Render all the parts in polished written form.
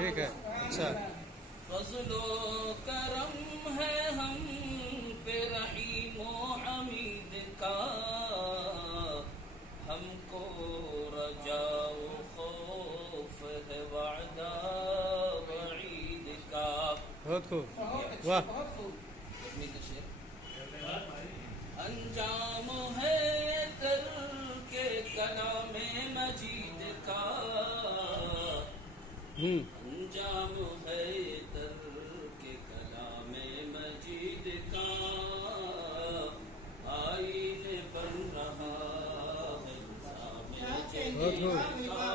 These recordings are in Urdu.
ٹھیک ہے اچھا فضل و کرم ہے ہم پہ رحیم و حمید کا، ہم کو رجا و خوف ہے وعدہ وعید کا. بہت خوب واہ انجام ہے تر کے کلام مجید کا، انجام ہے تر کے کلام مجید کا، آئین بن رہا ہے نظام جدید کا.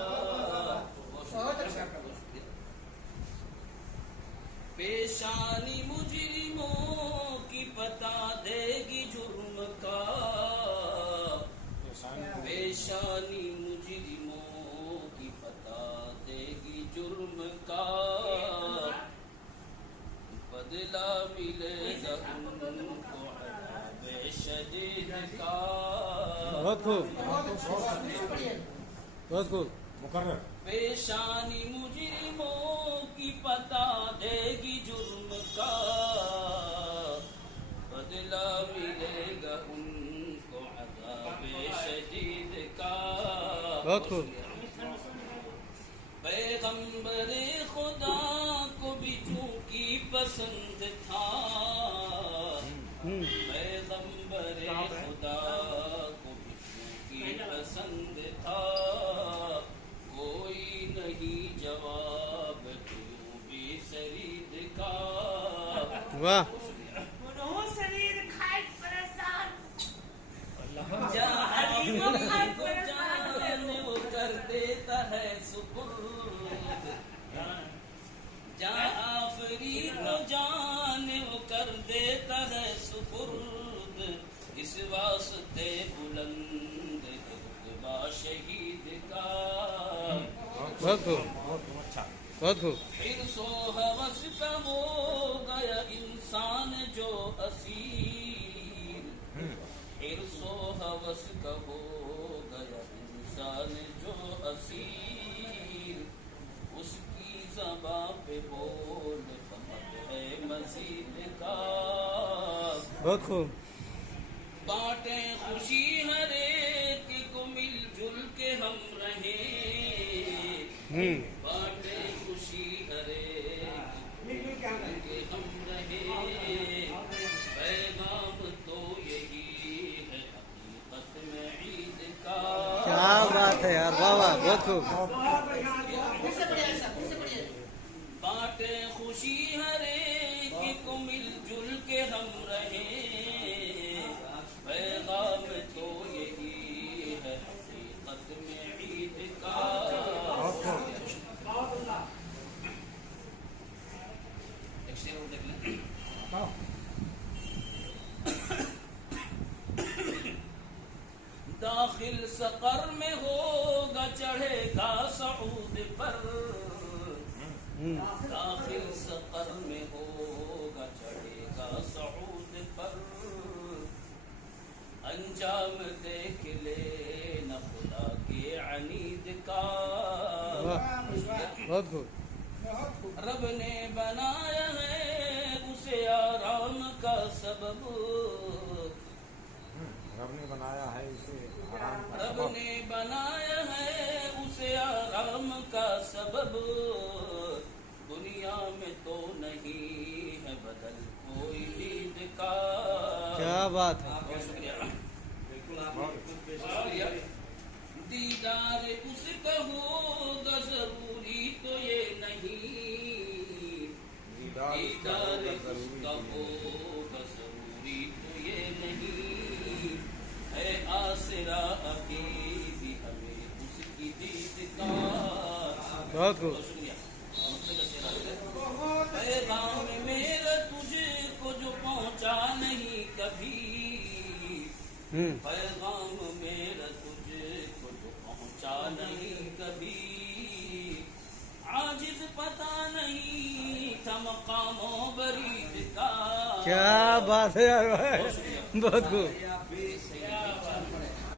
پیشانی مجرموں کی بتا دے گی جرم کا، پیشانی مجرموں کی بتا دے گی جرم کا، بدلہ ملے گا ان کو عذاب شدید کا. بہت خوب بہت خوب مقرر. پیشانی مجرموں کی پتا دے گی جرم کا، بدلہ ملے گا ان کو عذاب شدید کا. بہت خوب پیغمبر خدا کو بھی چونکہ پسند تھا، پیغمبر خدا کو بھی چونکہ پسند تھا، کوئی نہیں جواب کیوں بھی سرید کا. واہ جہاں کو جان وہ کر دیتا ہے سپرد، جہاں آفری کو جان وہ کر دیتا ہے سپرد، اس واسطے بلند رتبہ شہید کا. بہت خوب بہت اچھا. بہت خوب حرص و ہوس کا ہو گیا انسان جو اسیر، حرص و ہوس کا ہو گیا انسان جو اسیر، اس کی زبان پہ بول فقط ہے مزید کا. بہت خوب بانٹیں خوشی ہر ایک کو مل جل کے ہم رہیں، بانٹیں خوشی ہر ایک کے ہم رہیں، پیغام تو یہی ہے حقیقت میں عید کا. کیا بات ہے یار واہ واہ بہت خوب بانٹیں خوشی ہر ایک کو مل جل کے ہم رہیں، پیغام تو یہی ہے حقیقت میں عید کا. ایک شعر اور دیکھ لیں. داخل سقر میں ہوگا چڑھے گا صعود پر، داخل سقر میں ہوگا چڑھے گا صعود پر، انجام دیکھ لے نہ خدا کے عنید کا. بہت خوب رب نے بنایا ہے اسے آرام کا سبب، رب نے بنایا ہے اسے آرام کا رب سبب. نے بنایا ہے اسے آرام کا سبب، دنیا میں تو نہیں ہے بدل کوئی دید کا. کیا بات ہے بہت شکریہ. شکریہ. دیدار اس کا ہوگا ضروری تو یہ نہیں، دیدار اس کا ہوگا ضروری تو یہ نہیں، ہے آسرا ابھی بھی ہمیں اس کی دید کا. بہت خوب شکریہ. پیغام میرا تجھ کو جو پہنچا نہیں کبھی، پیغام میرا تجھ کو جو پہنچا نہیں کبھی، عاجز پتہ نہیں تھا مقام و برید کا. کیا بات ہے یار بہت خوب